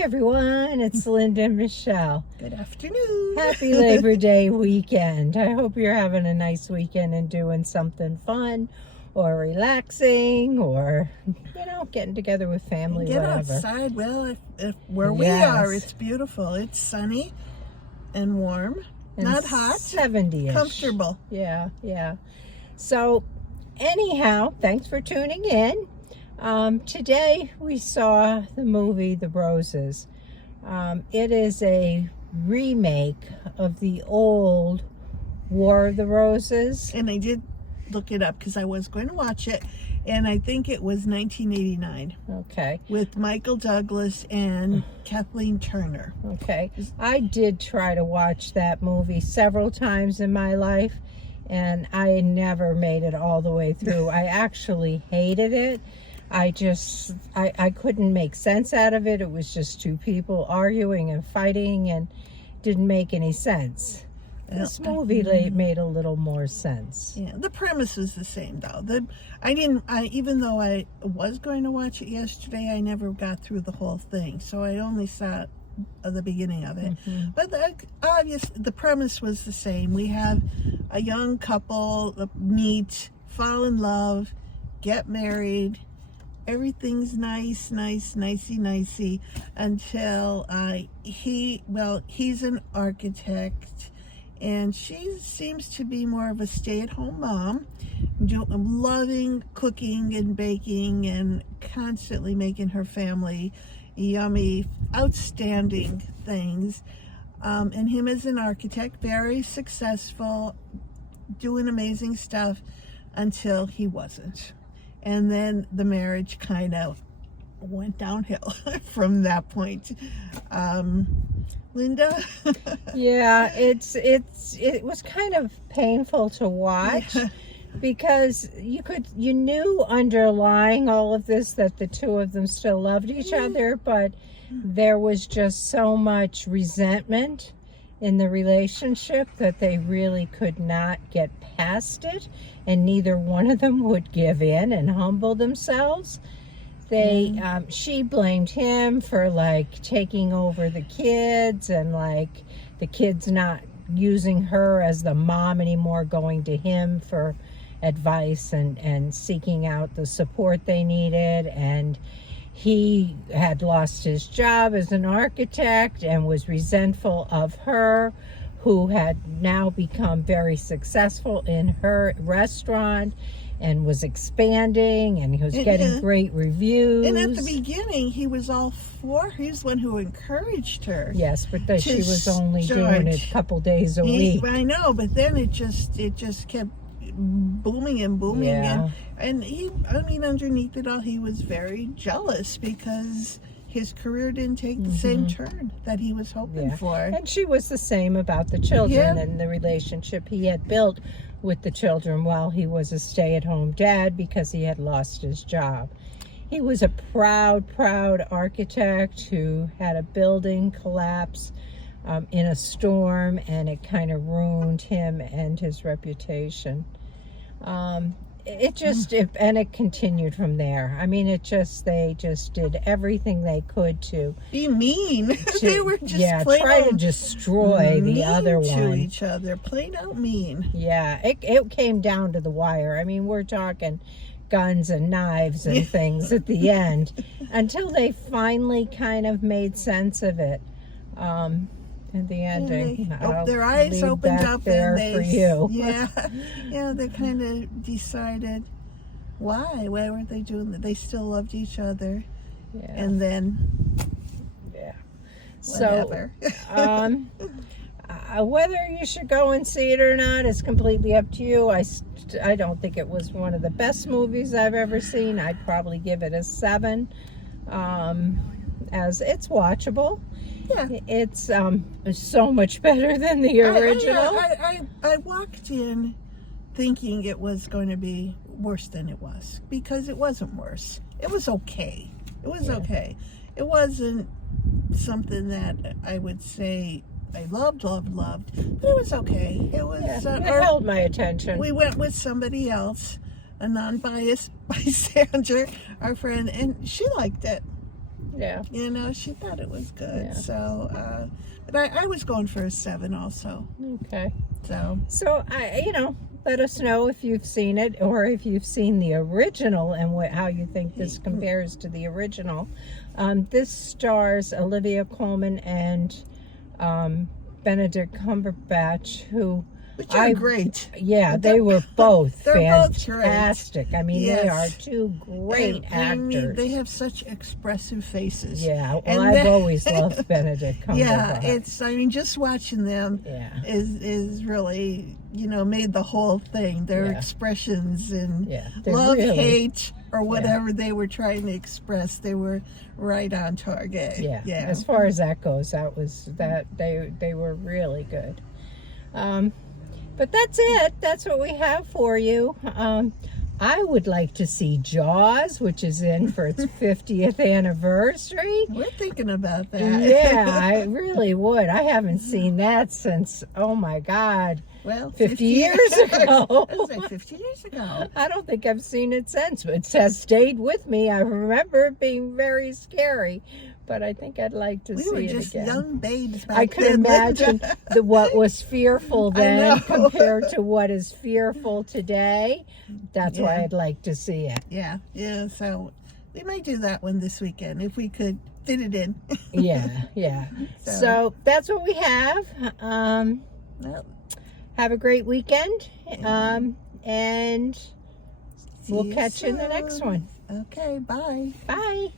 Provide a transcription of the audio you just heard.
Hi everyone, it's Linda and Michelle. Good afternoon. Happy Labor Day weekend. I hope you're having a nice weekend and doing something fun or relaxing or, getting together with family, Get whatever. outside. Well, if where we are, it's beautiful. It's sunny and warm. And not hot. 70-ish. Comfortable. Yeah. So, anyhow, thanks for tuning in. Today we saw the movie The Roses. It is a remake of the old War of the Roses. And I did look it up because I was going to watch it, and I think it was 1989. Okay. With Michael Douglas and Kathleen Turner. Okay. I did try to watch that movie several times in my life, and I never made it all the way through. I actually hated it. I couldn't make sense out of it. It was just two people arguing and fighting and didn't make any sense. This movie made a little more sense. Yeah, the premise was the same though. Even though I was going to watch it yesterday, I never got through the whole thing. So I only saw the beginning of it. Mm-hmm. But the premise was the same. We have a young couple meet, fall in love, get married. Everything's nicey until he's an architect and she seems to be more of a stay-at-home mom, loving cooking and baking and constantly making her family yummy, outstanding things. And him as an architect, very successful, doing amazing stuff until he wasn't. And then the marriage kind of went downhill from that point. Linda? Yeah, it was kind of painful to watch because you knew underlying all of this that the two of them still loved each other, but there was just so much resentment in the relationship that they really could not get past it, and neither one of them would give in and humble themselves. She blamed him for taking over the kids and the kids not using her as the mom anymore, going to him for advice and seeking out the support they needed. And he had lost his job as an architect and was resentful of her, who had now become very successful in her restaurant and was expanding, and he was getting great reviews. And at the beginning, he was all for her. He's the one who encouraged her. Yes, but she was only doing it a couple days a week. I know, but then it just kept booming and booming. Yeah. And underneath it all, he was very jealous because his career didn't take the same turn that he was hoping for. And she was the same about the children and the relationship he had built with the children while he was a stay-at-home dad because he had lost his job. He was a proud architect who had a building collapse in a storm, and it kind of ruined him and his reputation. It continued from there. They just did everything they could to be mean. They were just try to destroy the other one to each other, plain out mean. Yeah, it came down to the wire. We're talking guns and knives and things at the end, until they finally kind of made sense of it. At the ending, their eyes opened up there and for you. Yeah, they kind of decided why weren't they doing that? They still loved each other, and then whatever. So whether you should go and see it or not is completely up to you. I don't think it was one of the best movies I've ever seen. I'd probably give it a 7, as it's watchable. Yeah. It's so much better than the original. I walked in thinking it was going to be worse than it was, because it wasn't worse. It was okay. Okay. It wasn't something that I would say I loved, but it was okay. It was. It held my attention. We went with somebody else, a non-biased bystander, our friend, and she liked it. Yeah. You know, she thought it was good. Yeah. So, but I was going for a 7 also. Okay. So, Let us know if you've seen it or if you've seen the original and how you think this compares to the original. This stars Olivia Colman and Benedict Cumberbatch, who which are great. Yeah, they were both They're both great. fantastic. I mean, they are Yes. two great actors. They have such expressive faces. Yeah, well, And I've always loved Benedict Cumberbatch. Yeah, just watching them is really, made the whole thing. Their expressions and love, hate, or whatever they were trying to express, they were right on target. Yeah. As far as that goes, they were really good. But that's it. That's what we have for you. I would like to see Jaws, which is in for its 50th anniversry. We're thinking about that. Yeah, I really would. I haven't seen that since, oh my God, well, 50 years ago. I was like 50 years ago. I don't think I've seen it since. It has stayed with me. I remember it being very scary, but I think I'd like to see it again. We were just young babes back I could then. imagine what was fearful then compared to what is fearful today. That's why I'd like to see it. Yeah, so we might do that one this weekend if we could fit it in. Yeah. So that's what we have. Well, have a great weekend, and we'll catch you in the next one. Okay, bye. Bye.